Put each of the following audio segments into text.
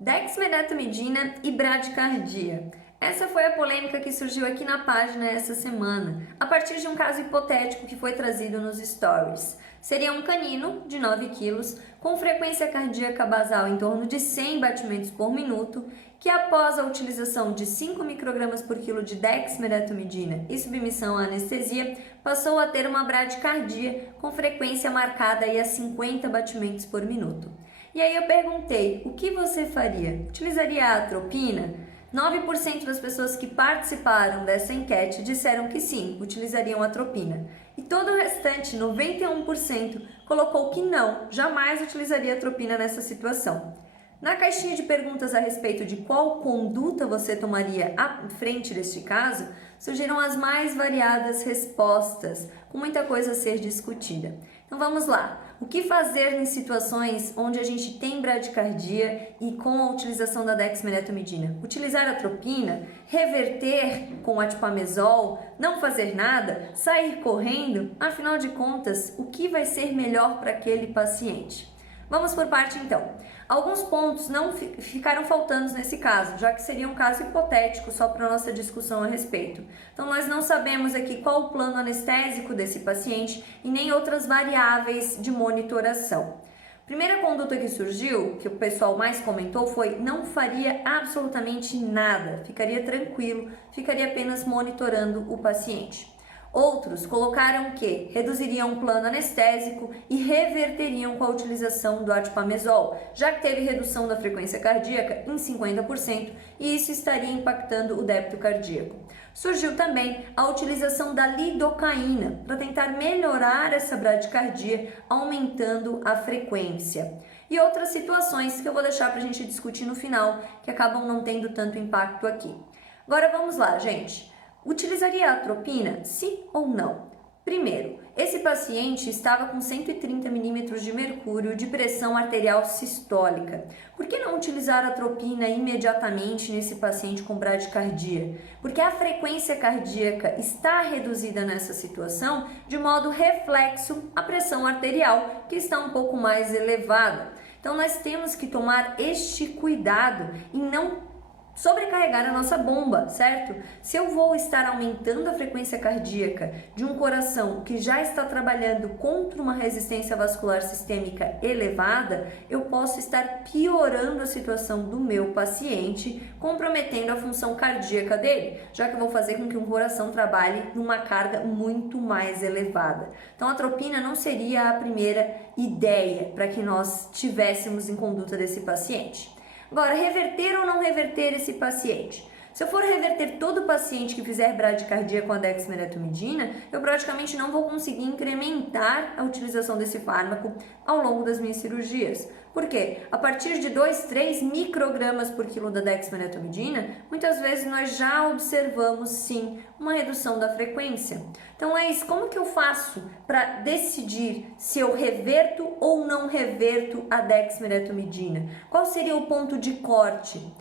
Dexmedetomidina e bradicardia. Essa foi a polêmica que surgiu aqui na página essa semana, a partir de um caso hipotético que foi trazido nos stories. Seria um canino de 9 quilos, com frequência cardíaca basal em torno de 100 batimentos por minuto, que após a utilização de 5 microgramas por quilo de dexmedetomidina e submissão à anestesia, passou a ter uma bradicardia com frequência marcada a 50 batimentos por minuto. E aí eu perguntei, o que você faria? Utilizaria a atropina? 9% das pessoas que participaram dessa enquete disseram que sim, utilizariam a atropina. E todo o restante, 91%, colocou que não, jamais utilizaria a atropina nessa situação. Na caixinha de perguntas a respeito de qual conduta você tomaria à frente deste caso, surgiram as mais variadas respostas, com muita coisa a ser discutida. Então vamos lá. O que fazer em situações onde a gente tem bradicardia e com a utilização da dexmedetomidina? Utilizar a atropina, reverter com atipamezol, não fazer nada, sair correndo? Afinal de contas, o que vai ser melhor para aquele paciente? Vamos por parte então. Alguns pontos não ficaram faltando nesse caso, já que seria um caso hipotético só para nossa discussão a respeito. Então nós não sabemos aqui qual o plano anestésico desse paciente e nem outras variáveis de monitoração. Primeira conduta que surgiu, que o pessoal mais comentou, foi não faria absolutamente nada, ficaria tranquilo, ficaria apenas monitorando o paciente. Outros colocaram que reduziriam o plano anestésico e reverteriam com a utilização do atipamezol, já que teve redução da frequência cardíaca em 50% e isso estaria impactando o débito cardíaco. Surgiu também a utilização da lidocaína para tentar melhorar essa bradicardia, aumentando a frequência. E outras situações que eu vou deixar para a gente discutir no final, que acabam não tendo tanto impacto aqui. Agora vamos lá, gente. Utilizaria a atropina, sim ou não? Primeiro, esse paciente estava com 130 milímetros de mercúrio de pressão arterial sistólica. Por que não utilizar a atropina imediatamente nesse paciente com bradicardia? Porque a frequência cardíaca está reduzida nessa situação de modo reflexo à pressão arterial, que está um pouco mais elevada. Então nós temos que tomar este cuidado e não sobrecarregar a nossa bomba, certo? Se eu vou estar aumentando a frequência cardíaca de um coração que já está trabalhando contra uma resistência vascular sistêmica elevada, eu posso estar piorando a situação do meu paciente, comprometendo a função cardíaca dele, já que eu vou fazer com que um coração trabalhe numa carga muito mais elevada. Então a atropina não seria a primeira ideia para que nós tivéssemos em conduta desse paciente. Agora, reverter ou não reverter esse paciente? Se eu for reverter todo paciente que fizer bradicardia com a dexmedetomidina, eu praticamente não vou conseguir incrementar a utilização desse fármaco ao longo das minhas cirurgias. Por quê? A partir de 2, 3 microgramas por quilo da dexmedetomidina, muitas vezes nós já observamos sim uma redução da frequência. Então é isso, como que eu faço para decidir se eu reverto ou não reverto a dexmedetomidina? Qual seria o ponto de corte?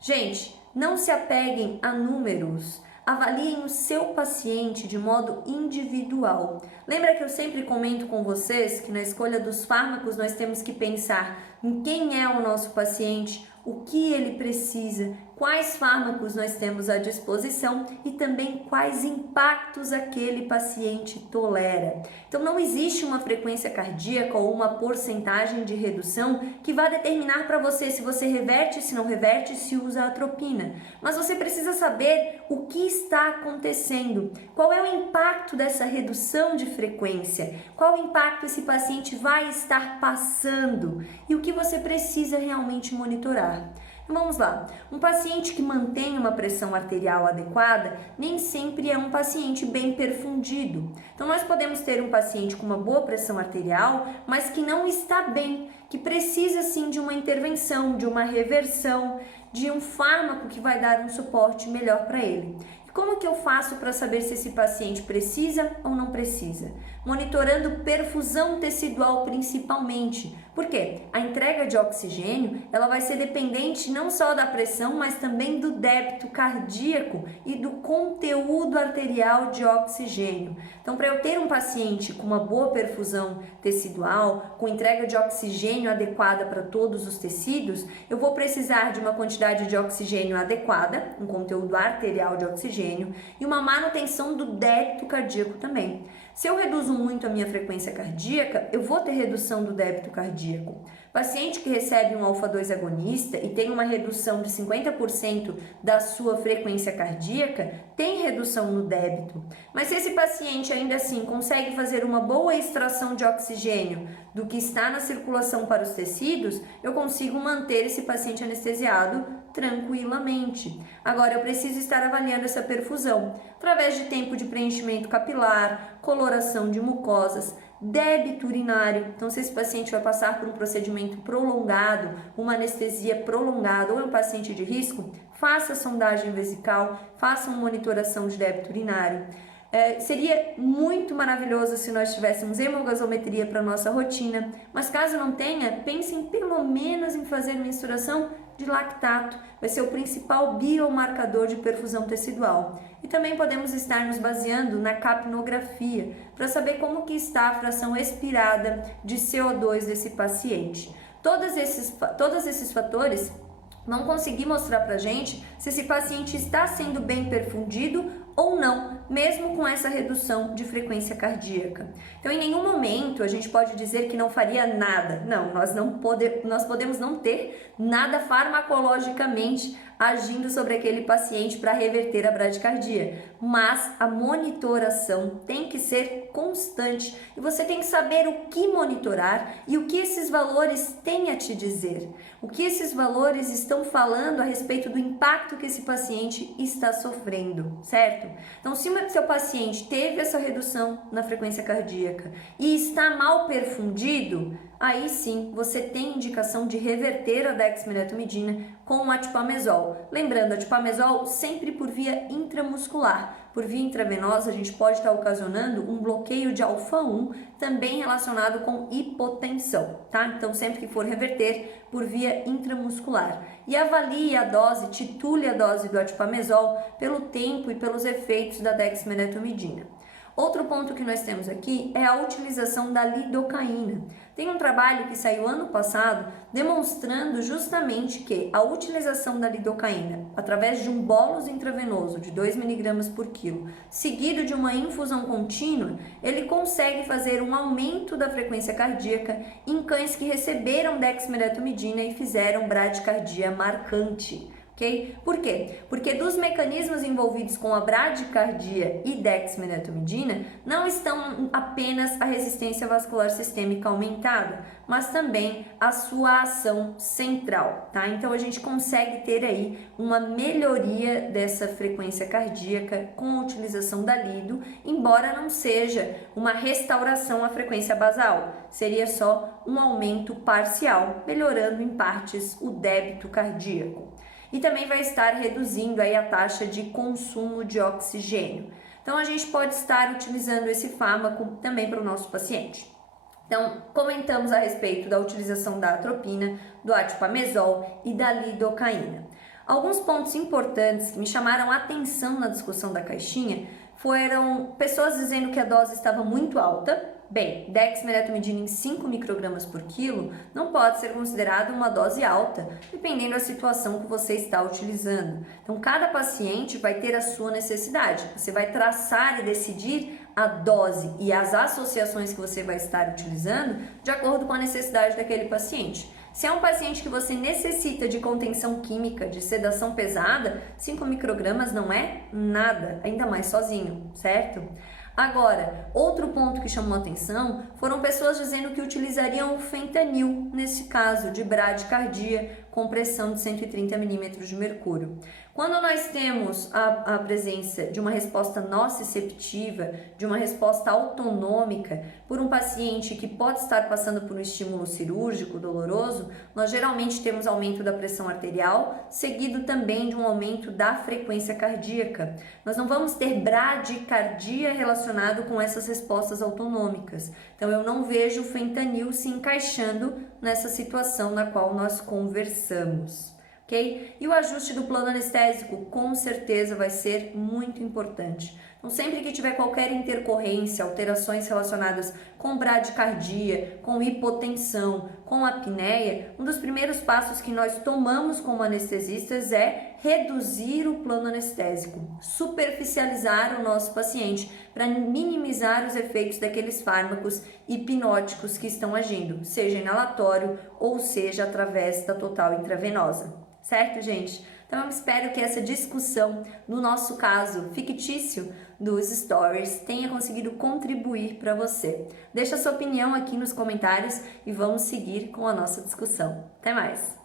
Gente, não se apeguem a números, avaliem o seu paciente de modo individual. Lembra que eu sempre comento com vocês que na escolha dos fármacos nós temos que pensar em quem é o nosso paciente, o que ele precisa, quais fármacos nós temos à disposição e também quais impactos aquele paciente tolera. Então não existe uma frequência cardíaca ou uma porcentagem de redução que vá determinar para você se você reverte, se não reverte, se usa a atropina. Mas você precisa saber o que está acontecendo, qual é o impacto dessa redução de frequência, qual o impacto esse paciente vai estar passando e o que você precisa realmente monitorar. Então vamos lá, um paciente que mantém uma pressão arterial adequada nem sempre é um paciente bem perfundido. Então nós podemos ter um paciente com uma boa pressão arterial, mas que não está bem, que precisa sim de uma intervenção, de uma reversão, de um fármaco que vai dar um suporte melhor para ele. Como que eu faço para saber se esse paciente precisa ou não precisa? monitorando perfusão tecidual principalmente. Por quê? A entrega de oxigênio, ela vai ser dependente não só da pressão, mas também do débito cardíaco e do conteúdo arterial de oxigênio. Então, para eu ter um paciente com uma boa perfusão tecidual, com entrega de oxigênio adequada para todos os tecidos, eu vou precisar de uma quantidade de oxigênio adequada, um conteúdo arterial de oxigênio e uma manutenção do débito cardíaco também. Se eu reduzo muito a minha frequência cardíaca, eu vou ter redução do débito cardíaco. Paciente que recebe um alfa-2 agonista e tem uma redução de 50% da sua frequência cardíaca, tem redução no débito. Mas se esse paciente ainda assim consegue fazer uma boa extração de oxigênio do que está na circulação para os tecidos, eu consigo manter esse paciente anestesiado tranquilamente. Agora, eu preciso estar avaliando essa perfusão através de tempo de preenchimento capilar, coloração de mucosas, débito urinário. Então, se esse paciente vai passar por um procedimento prolongado, uma anestesia prolongada ou é um paciente de risco, faça sondagem vesical, faça uma monitoração de débito urinário. Seria muito maravilhoso se nós tivéssemos hemogasometria para nossa rotina, mas caso não tenha, pensem pelo menos em fazer mensuração de lactato, vai ser o principal biomarcador de perfusão tecidual. E também podemos estar nos baseando na capnografia para saber como que está a fração expirada de CO2 desse paciente. Todos esses fatores vão conseguir mostrar para a gente se esse paciente está sendo bem perfundido ou não, mesmo com essa redução de frequência cardíaca. Então, em nenhum momento a gente pode dizer que não faria nada. Não, nós podemos não ter nada farmacologicamente agindo sobre aquele paciente para reverter a bradicardia, mas a monitoração tem que ser constante e você tem que saber o que monitorar e o que esses valores têm a te dizer, o que esses valores estão falando a respeito do impacto que esse paciente está sofrendo, certo? Então, se o seu paciente teve essa redução na frequência cardíaca e está mal perfundido, aí sim você tem indicação de reverter a dexmedetomidina com a tipamezol. Lembrando, a tipamezol sempre por via intramuscular. Por via intravenosa, a gente pode estar ocasionando um bloqueio de alfa-1, também relacionado com hipotensão, tá? Então, sempre que for reverter, por via intramuscular. E avalie a dose, titule a dose do atipamezol pelo tempo e pelos efeitos da dexmedetomidina. Outro ponto que nós temos aqui é a utilização da lidocaína. Tem um trabalho que saiu ano passado demonstrando justamente que a utilização da lidocaína através de um bolus intravenoso de 2 mg por quilo, seguido de uma infusão contínua, ele consegue fazer um aumento da frequência cardíaca em cães que receberam dexmedetomidina e fizeram bradicardia marcante. Okay? Por quê? Porque dos mecanismos envolvidos com a bradicardia e dexmedetomidina não estão apenas a resistência vascular sistêmica aumentada, mas também a sua ação central, tá? Então a gente consegue ter aí uma melhoria dessa frequência cardíaca com a utilização da lido, embora não seja uma restauração à frequência basal, seria só um aumento parcial, melhorando em partes o débito cardíaco. E também vai estar reduzindo aí a taxa de consumo de oxigênio. Então, a gente pode estar utilizando esse fármaco também para o nosso paciente. Então, comentamos a respeito da utilização da atropina, do atipamezol e da lidocaína. Alguns pontos importantes que me chamaram a atenção na discussão da caixinha foram pessoas dizendo que a dose estava muito alta. Bem, dexmedetomidina em 5 microgramas por quilo não pode ser considerada uma dose alta, dependendo da situação que você está utilizando. Então, cada paciente vai ter a sua necessidade. Você vai traçar e decidir a dose e as associações que você vai estar utilizando de acordo com a necessidade daquele paciente. Se é um paciente que você necessita de contenção química, de sedação pesada, 5 microgramas não é nada, ainda mais sozinho, certo? Agora, outro ponto que chamou atenção foram pessoas dizendo que utilizariam o fentanil nesse caso de bradicardia com pressão de 130 milímetros de mercúrio. Quando nós temos a presença de uma resposta nociceptiva, de uma resposta autonômica por um paciente que pode estar passando por um estímulo cirúrgico doloroso, nós geralmente temos aumento da pressão arterial, seguido também de um aumento da frequência cardíaca. Nós não vamos ter bradicardia relacionado com essas respostas autonômicas. Então eu não vejo o fentanil se encaixando nessa situação na qual nós conversamos. Okay? E o ajuste do plano anestésico com certeza vai ser muito importante. Então, sempre que tiver qualquer intercorrência, alterações relacionadas com bradicardia, com hipotensão, com apneia, um dos primeiros passos que nós tomamos como anestesistas é reduzir o plano anestésico, superficializar o nosso paciente para minimizar os efeitos daqueles fármacos hipnóticos que estão agindo, seja inalatório ou seja através da total intravenosa. Certo, gente? Então eu espero que essa discussão, no nosso caso fictício dos stories, tenha conseguido contribuir para você. Deixa a sua opinião aqui nos comentários e vamos seguir com a nossa discussão. Até mais!